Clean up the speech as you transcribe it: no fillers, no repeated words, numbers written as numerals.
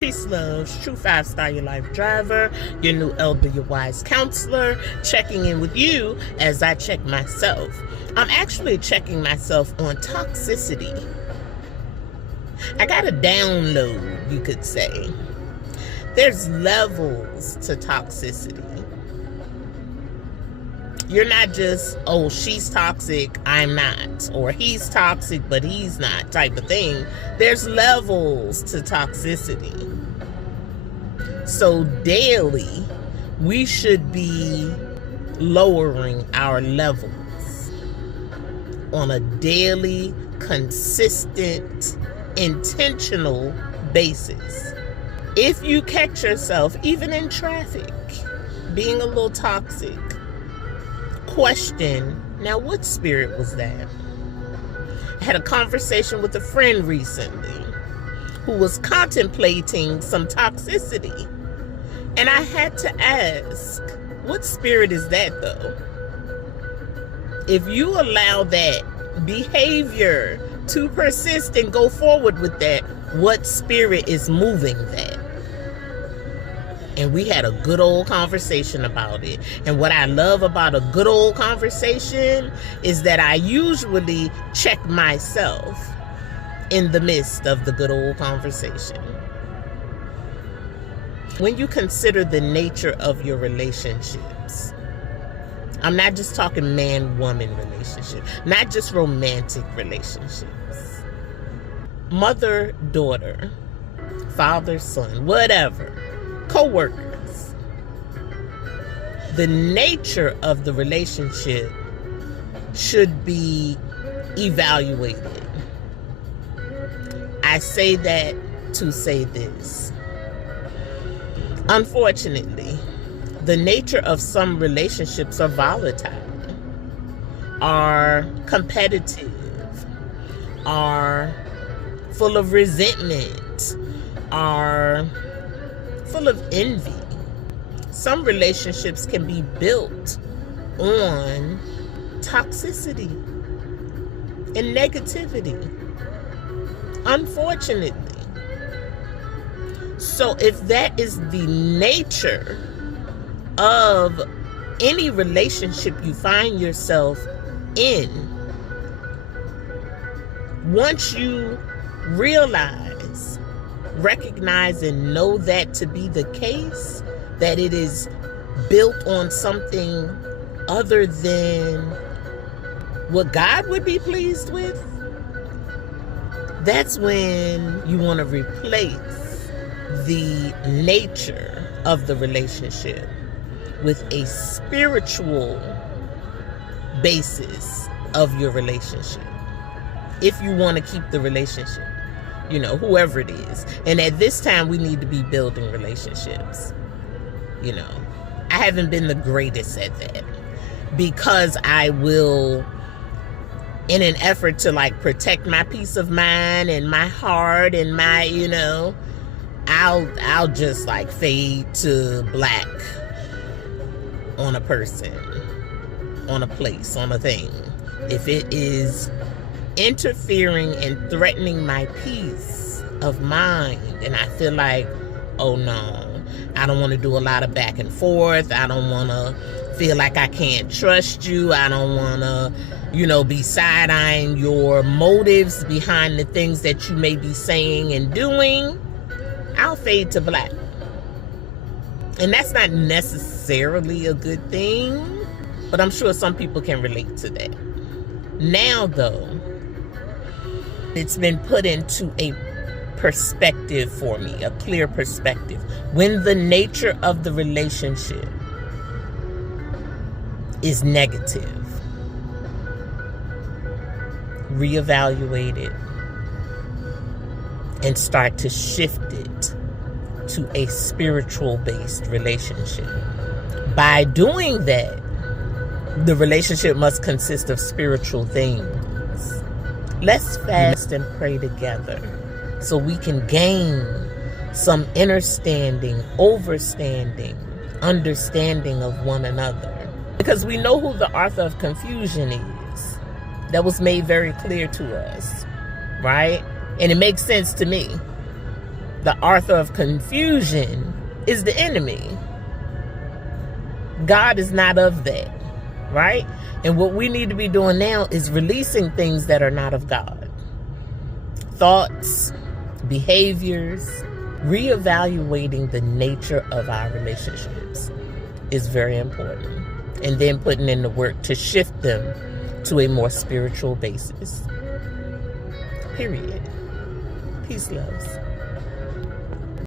Peace, loves, true 5-star your life driver, your new elder, your wise counselor, checking in with you as I check myself. I'm actually checking myself on toxicity. I got a download, you could say. There's levels to toxicity. You're not just, oh, she's toxic, I'm not. Or he's toxic, but he's not type of thing. There's levels to toxicity. So daily, we should be lowering our levels on a daily, consistent, intentional basis. If you catch yourself, even in traffic, being a little toxic, question, now what spirit was that? I had a conversation with a friend recently who was contemplating some toxicity. And I had to ask, what spirit is that though? If you allow that behavior to persist and go forward with that, what spirit is moving that? And we had a good old conversation about it. And what I love about a good old conversation is that I usually check myself in the midst of the good old conversation. When you consider the nature of your relationships, I'm not just talking man-woman relationship, not just romantic relationships. Mother-daughter, father-son, whatever. Co-workers. The nature of the relationship should be evaluated. I say that to say this. Unfortunately, the nature of some relationships are volatile, are competitive, are full of resentment, are full of envy. Some relationships can be built on toxicity and negativity, unfortunately. So if that is the nature of any relationship you find yourself in, once you realize, recognize and know that to be the case, that it is built on something other than what God would be pleased with, that's when you want to replace the nature of the relationship with a spiritual basis of your relationship. If you want to keep the relationship, you know, whoever it is. And at this time, we need to be building relationships. You know, I haven't been the greatest at that because I will, in an effort to like protect my peace of mind and my heart and my, you know, I'll just like fade to black on a person, on a place, on a thing. If it is interfering and threatening my peace of mind, and I feel like, oh no, I don't want to do a lot of back and forth. I don't want to feel like I can't trust you. I don't want to, you know, be side-eyeing your motives behind the things that you may be saying and doing. I'll fade to black. And that's not necessarily a good thing, but I'm sure some people can relate to that. Now, though, it's been put into a perspective for me, a clear perspective. When the nature of the relationship is negative, reevaluate it and start to shift it to a spiritual-based relationship. By doing that, the relationship must consist of spiritual things. Let's fast and pray together so we can gain some understanding of one another. Because we know who the author of confusion is. That was made very clear to us, right? And it makes sense to me. The author of confusion is the enemy. God is not of that, right? And what we need to be doing now is releasing things that are not of God. Thoughts, behaviors, reevaluating the nature of our relationships is very important. And then putting in the work to shift them to a more spiritual basis. Period. Peace, loves.